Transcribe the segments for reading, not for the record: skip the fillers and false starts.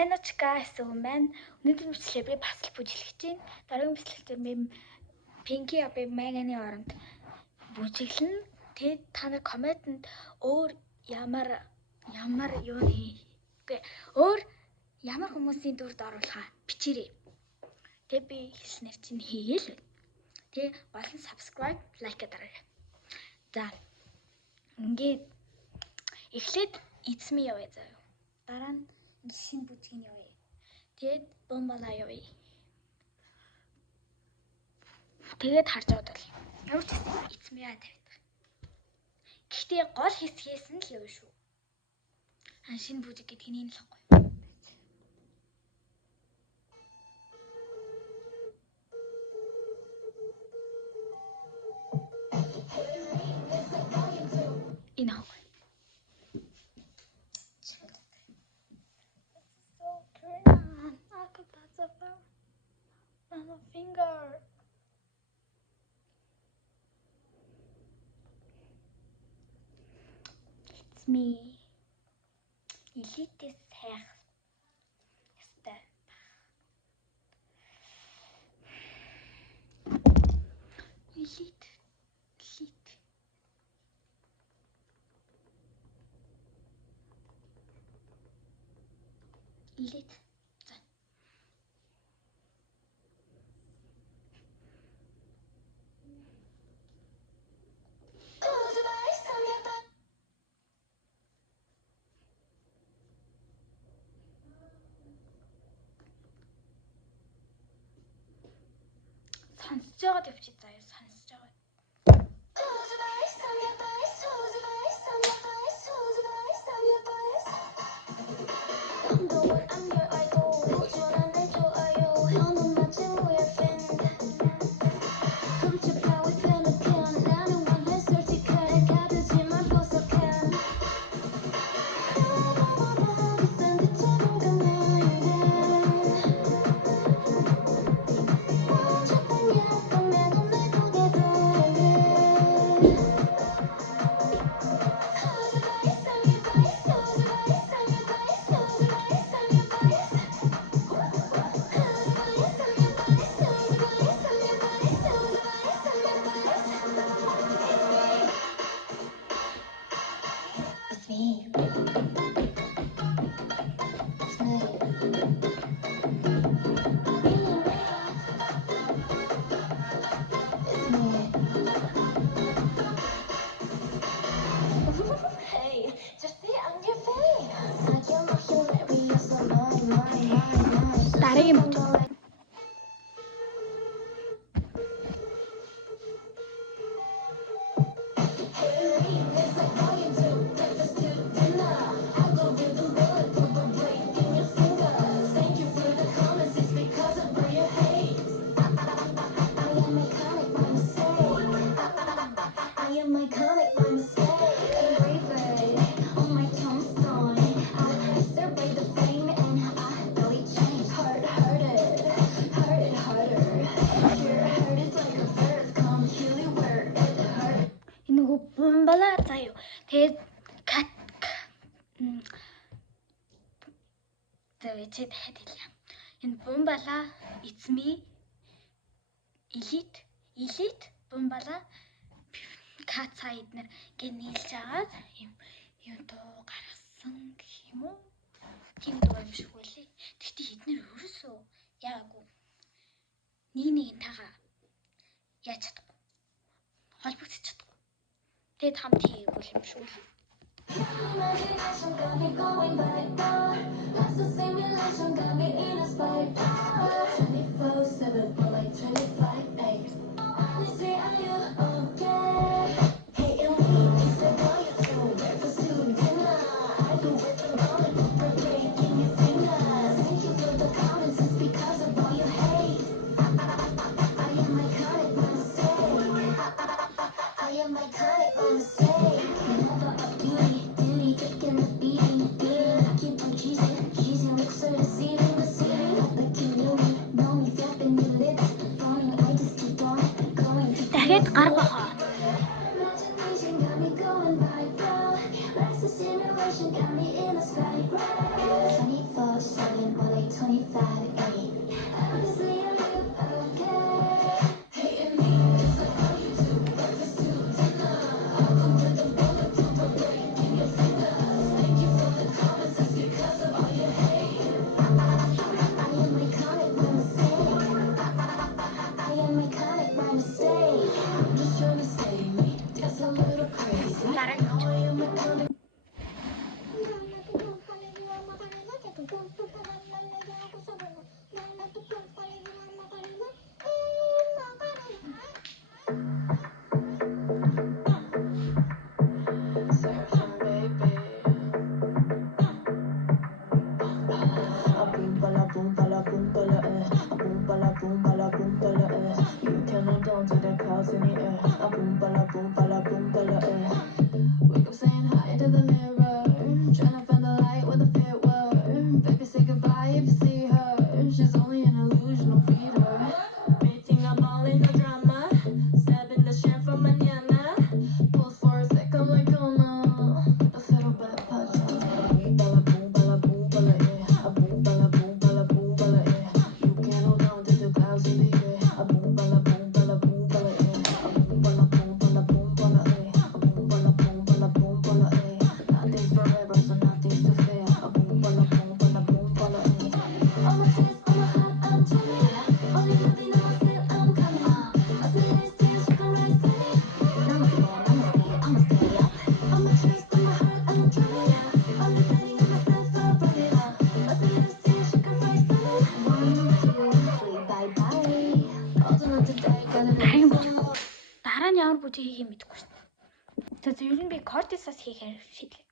Сайн уу гэсэн хүн байна. Өнөөдөр бичлэгээ би бас л бүжиглэж байна. Дараагийн бичлэгтээ би Pinky Abby Meghan-ы оронд бүжиглэн. Тэгээд та нар комментэнд өөр ямар юу өөр ямар хүмүүсийн дүрд оруулахаа бичээрэй. Тэгээд би хэлснээр чинь хийгээл байна. Тэгээд болон subscribe, like дараарай. За. Ингээд эхлээд эзэм явъя заяа. Дараа нь шинэ бүжгийн явъя. Тэгээд бомбалаа явъя. Тэгээд харж аваад бол ямар ч эзэм яа тавиад. Гэхдээ гол хэсгээс нь л явна шүү. Шинэ бүжиг гэдэг нь энэ л гоё. Энэ гоё. My finger. It's me. Элитээс хайх. Ястай. Элит. Элит. Сонсож байгаад явчих заяа, сонсож байгаа. Дараагийн бүжиг. Бомбалаа заяа. Тэгээд чи дахиад хэлье. Энэ бомбалаа эзэми элит бомбалаа каца эднэр гээ нийлж агаад юм дуу гаргасан гэх юм уу? Тийм дуу юм шиг үлээ. Тэгтээ эднэр өөрөөсөө яагүй нэгнийгнтэйгээ яаж чадахгүй. Холбогдож чадахгүй. Тэгэд хамт хийгээгүй юм шүү. Imagination got me going by far. Lost the simulation got me in a spike. 24/7 for like 25 days. Honestly, are you okay? Hey, Elite, is that boy you too? Breakfast to dinner. I go with the moment for breaking your fingers. Thank you for the comments, it's because of all your hate. I am iconic, my mistake. I am iconic, my mistake. Never a beauty. Дахиад гаргахаа. Дараа нь ямар бүжиг хийх юм мэдэхгүй шүү дээ. За ер нь би кортисос хийхээр шийдлээ.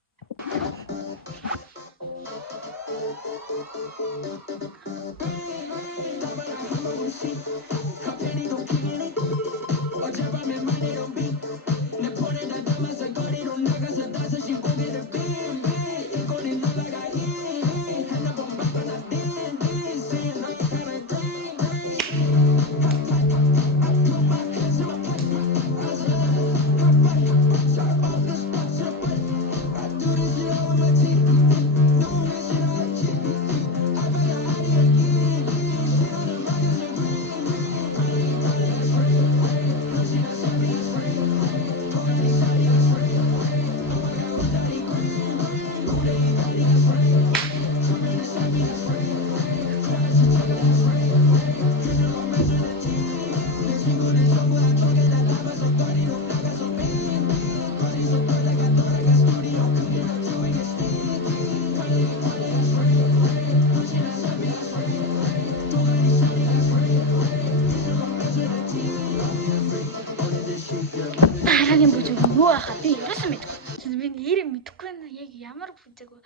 Дараагийн бүжиг юу ахаа би ерөөсөө мэдэхгүй. Би нэрээ мэдэхгүй нэ яг ямар бүжиг вэ?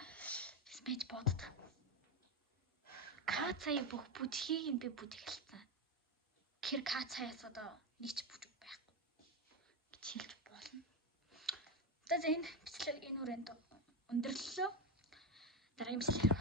Байж боддог. Кацай бүх бүжгийг нь би бүжиглсэн. Тэр кацаяас одоо нэг ч бүжиг байхгүй гэж хэлж болно. Одоо энэ бичлэг энэ хүрээнд өндөрлөлөө. Дараагийн бичлэг